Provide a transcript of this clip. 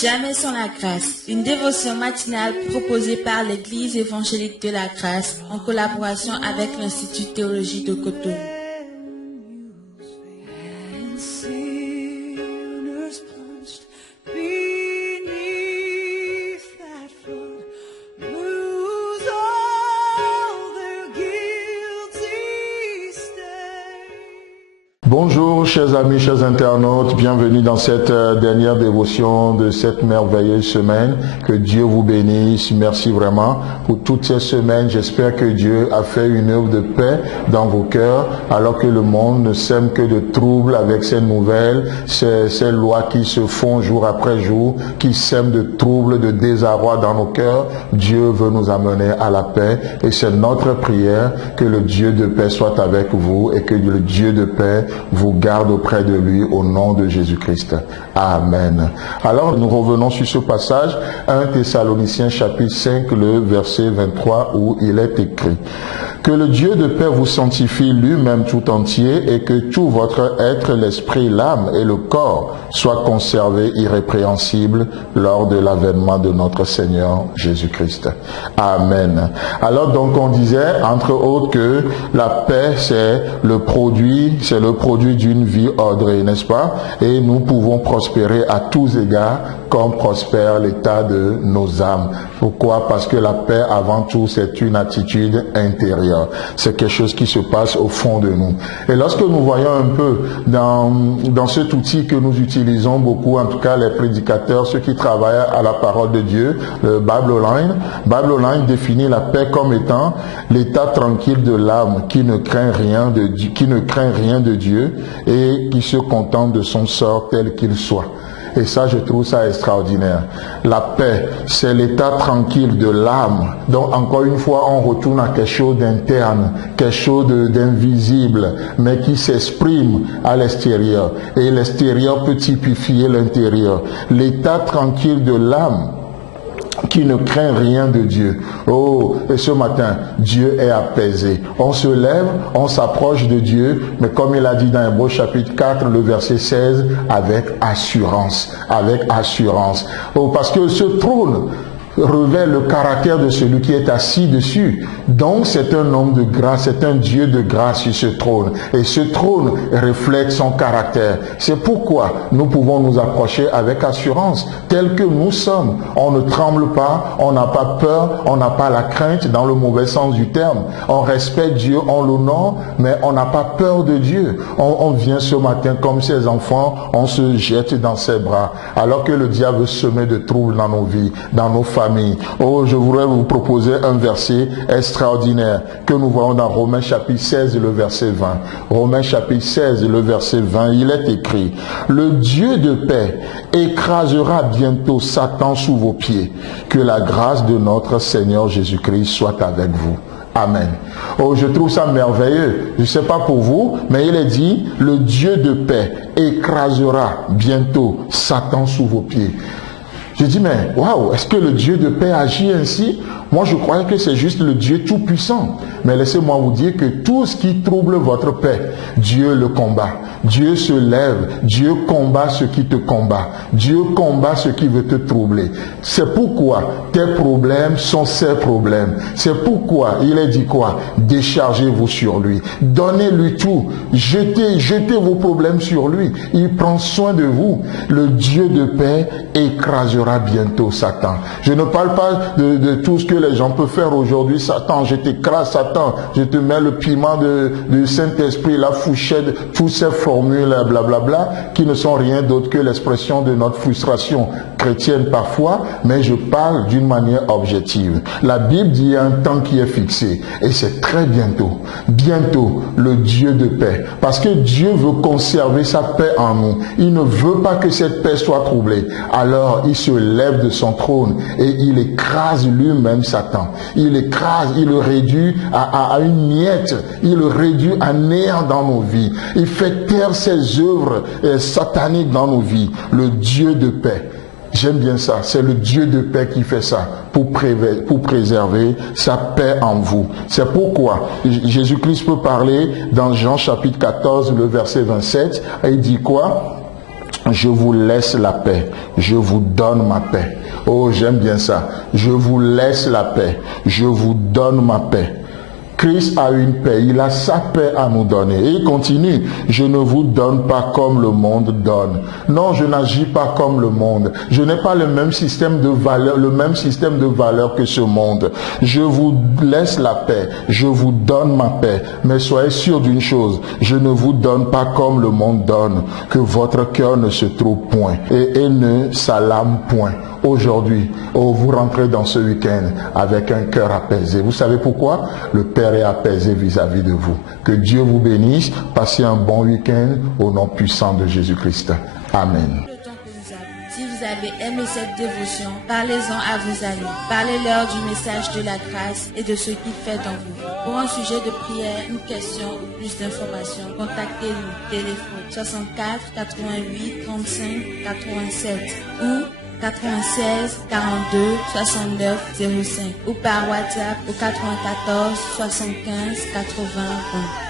Jamais sans la grâce, une dévotion matinale proposée par l'Église évangélique de la grâce en collaboration avec l'Institut théologie de Cotonou. Bonjour chers amis, chers internautes, bienvenue dans cette dernière dévotion de cette merveilleuse semaine. Que Dieu vous bénisse, merci vraiment pour toutes ces semaines. J'espère que Dieu a fait une œuvre de paix dans vos cœurs alors que le monde ne sème que de troubles avec ces nouvelles, ces lois qui se font jour après jour, qui sèment de troubles, de désarroi dans nos cœurs. Dieu veut nous amener à la paix et c'est notre prière que le Dieu de paix soit avec vous et que le Dieu de paix vous garde auprès de lui au nom de Jésus-Christ. Amen. Alors nous revenons sur ce passage, 1 Thessaloniciens chapitre 5, le verset 23 où il est écrit: que le Dieu de paix vous sanctifie lui-même tout entier et que tout votre être, l'esprit, l'âme et le corps soient conservés irrépréhensibles lors de l'avènement de notre Seigneur Jésus-Christ. Amen. Alors donc on disait entre autres que la paix c'est le produit d'une vie ordonnée, n'est-ce pas? Et nous pouvons prospérer à tous égards comme prospère l'état de nos âmes. Pourquoi? Parce que la paix avant tout c'est une attitude intérieure. C'est quelque chose qui se passe au fond de nous. Et lorsque nous voyons un peu dans cet outil que nous utilisons beaucoup, en tout cas les prédicateurs, ceux qui travaillent à la parole de Dieu, le Bible Online définit la paix comme étant l'état tranquille de l'âme qui ne craint rien de Dieu et qui se contente de son sort tel qu'il soit. Et ça, je trouve ça extraordinaire. La paix, c'est l'état tranquille de l'âme. Donc, encore une fois, on retourne à quelque chose d'interne, quelque chose d'invisible, mais qui s'exprime à l'extérieur. Et l'extérieur peut typifier l'intérieur. L'état tranquille de l'âme qui ne craint rien de Dieu. Oh, et ce matin, Dieu est apaisé. On se lève, on s'approche de Dieu, mais comme il a dit dans Hébreux chapitre 4, le verset 16, avec assurance. Avec assurance. Oh, parce que ce trône revêt le caractère de celui qui est assis dessus. Donc c'est un homme de grâce, c'est un Dieu de grâce sur ce trône. Et ce trône reflète son caractère. C'est pourquoi nous pouvons nous approcher avec assurance, tel que nous sommes. On ne tremble pas, on n'a pas peur, on n'a pas la crainte dans le mauvais sens du terme. On respecte Dieu, on l'honore, mais on n'a pas peur de Dieu. On vient ce matin comme ses enfants, on se jette dans ses bras. Alors que le diable veut semer de troubles dans nos vies, dans nos familles. Oh, je voudrais vous proposer un verset extraordinaire que nous voyons dans Romains chapitre 16, le verset 20. Romains chapitre 16, le verset 20, il est écrit: le Dieu de paix écrasera bientôt Satan sous vos pieds. Que la grâce de notre Seigneur Jésus-Christ soit avec vous. Amen. Oh, je trouve ça merveilleux. Je ne sais pas pour vous, mais il est dit, le Dieu de paix écrasera bientôt Satan sous vos pieds. Je dis, mais waouh, est-ce que le Dieu de paix agit ainsi? Moi, je croyais que c'est juste le Dieu tout-puissant. Mais laissez-moi vous dire que tout ce qui trouble votre paix, Dieu le combat. Dieu se lève. Dieu combat ce qui te combat. Dieu combat ce qui veut te troubler. C'est pourquoi tes problèmes sont ses problèmes. C'est pourquoi il est dit quoi? Déchargez-vous sur lui. Donnez-lui tout. Jetez vos problèmes sur lui. Il prend soin de vous. Le Dieu de paix écrasera bientôt Satan. Je ne parle pas de tout ce que les gens peuvent faire aujourd'hui. Satan, je t'écrase, Satan, je te mets le piment du Saint-Esprit, la fourchette, toutes ces formules, blablabla, qui ne sont rien d'autre que l'expression de notre frustration chrétienne parfois, mais je parle d'une manière objective. La Bible dit un temps qui est fixé, et c'est très bientôt. Bientôt, le Dieu de paix. Parce que Dieu veut conserver sa paix en nous. Il ne veut pas que cette paix soit troublée. Alors, il se lève de son trône et il écrase lui-même Satan. Il écrase, il le réduit à une miette. Il le réduit à néant dans nos vies. Il fait taire ses œuvres sataniques dans nos vies. Le Dieu de paix. J'aime bien ça. C'est le Dieu de paix qui fait ça pour préserver sa paix en vous. C'est pourquoi Jésus-Christ peut parler dans Jean chapitre 14, le verset 27. Et il dit quoi? Je vous laisse la paix, je vous donne ma paix. Oh, j'aime bien ça. Je vous laisse la paix, je vous donne ma paix. Christ a une paix, il a sa paix à nous donner. Et il continue, je ne vous donne pas comme le monde donne. Non, je n'agis pas comme le monde. Je n'ai pas le même système de valeurs, que ce monde. Je vous laisse la paix, je vous donne ma paix. Mais soyez sûrs d'une chose, je ne vous donne pas comme le monde donne, que votre cœur ne se trouve point et ne s'alarme point. Aujourd'hui, vous rentrez dans ce week-end avec un cœur apaisé. Vous savez pourquoi? Le Père est apaisé vis-à-vis de vous. Que Dieu vous bénisse. Passez un bon week-end au nom puissant de Jésus-Christ. Amen. Si vous avez aimé cette dévotion, parlez-en à vos amis. Parlez-leur du message de la grâce et de ce qu'il fait dans vous. Pour un sujet de prière, une question ou plus d'informations, contactez-nous. Téléphone 64 88 35 87 ou 96 42 69 05 ou par WhatsApp au 94 75 80 20.